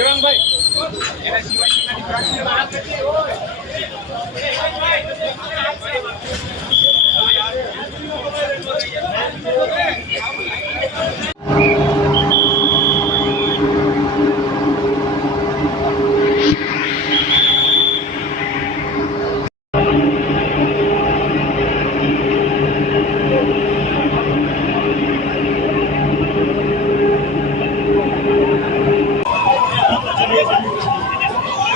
Devangbhai.